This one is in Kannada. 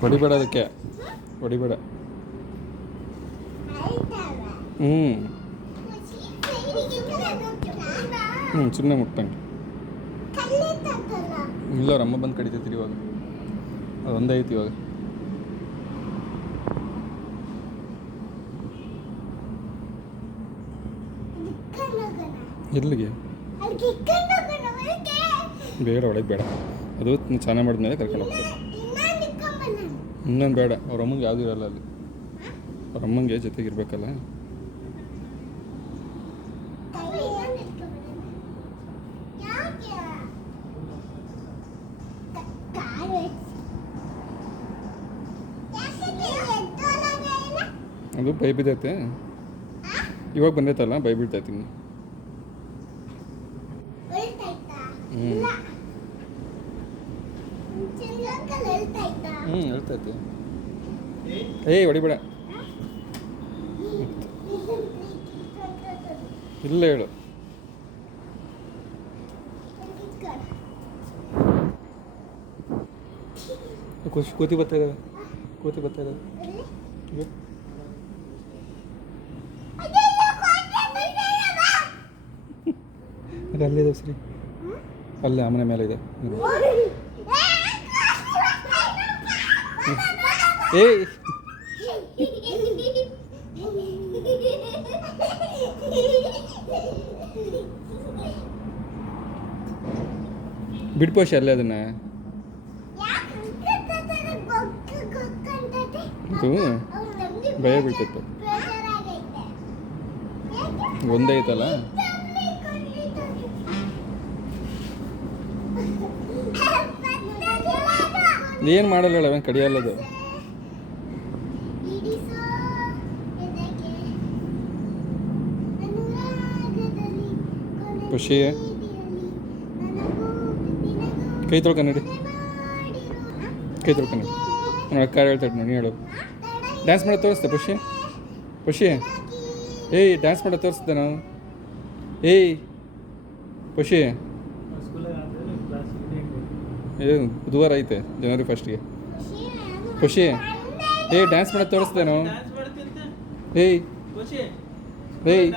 ಹೊಡಿಬೇಡ ಅದಕ್ಕೆ, ಹೊಡಿಬೇಡ. ಸುಮ್ಮನೆ ಮುಟ್ಟಂಗೆ ಇಲ್ಲ. ಅವ್ರ ಅಮ್ಮ ಬಂದು ಕಡಿತೈತಿ ಇವಾಗ. ಅದೊಂದೇ ಐತಿ ಇವಾಗ. ಎಲ್ಲಿಗೆ ಬೇಡ, ಒಳಗೆ ಬೇಡ. ಅದು ಚೆನ್ನಾಗಿ ಮಾಡಿದ್ಮೇಲೆ ಕರ್ಕೊಂಡು ಹೋಗ್ತಾರೆ. ಇನ್ನೊಂದು ಬೇಡ. ಅವ್ರ ಅಮ್ಮಂಗೆ ಯಾವುದೂ ಇರಲ್ಲ ಅಲ್ಲಿ. ಅವ್ರ ಅಮ್ಮಂಗೆ ಜೊತೆಗಿರ್ಬೇಕಲ್ಲ. ಅದು ಬೈ ಬಿದ್ದೈತೆ. ಇವಾಗ ಬಂದೈತಲ್ಲ, ಬೈ ಬಿಡ್ತೈತಿ ಇನ್ನು. ಹೇಳ್ತೈತಿ. ಏಯ್ ಹೊಡಿಬೇಡ. ಇಲ್ಲ ಹೇಳು. ಕೋತಿ ಬರ್ತಾ ಇದ್ದಾವೆ. ಕೋತಿ ಬರ್ತಾ ಇದ್ದಾವೆ. ಅದು ಅಲ್ಲಿದೆ ಸರಿ. ಅಲ್ಲೇ ಮನೆ ಮೇಲೆ ಇದೆ. ಏಯ್ ಬಿಡ್ಪೋಷ ಅಲ್ಲೇ ಅದನ್ನ. ಇದು ಭಯ ಬೀಳ್ತಿತ್ತು. ಒಂದೇ ಐತಲ್ಲ. ಏನು ಮಾಡಲ್ಲ ಅವನ್ ಕಡಿಯಲ್ಲದು. ಖುಷಿ ಕೈ ತೊಳ್ಕೊಂಡಿ. ಕೈ ತೊಳ್ಕೊಂಡಿ. ನೋಡಿ ಅಕ್ಕ ಹೇಳ್ತಾಳೆ ನೋಡಿ. ಹೇಳು. ಡ್ಯಾನ್ಸ್ ಮಾಡೋದು ತೋರಿಸ್ದೆ ಖುಷಿ. ಖುಷಿ ಏಯ್ ಡ್ಯಾನ್ಸ್ ಮಾಡೋದು ತೋರಿಸ್ದೆ ನಾವು. ಏಯ್ ಖುಷಿ ಏನು ಬುಧವಾರ ಐತೆ ಜನವರಿ 1ಗೆ. ಖುಷಿ ಏಯ್ ಡ್ಯಾನ್ಸ್ ಮಾಡೋದು ತೋರಿಸ್ದೆ ನಾವು. ಏಯ್ ಏಯ್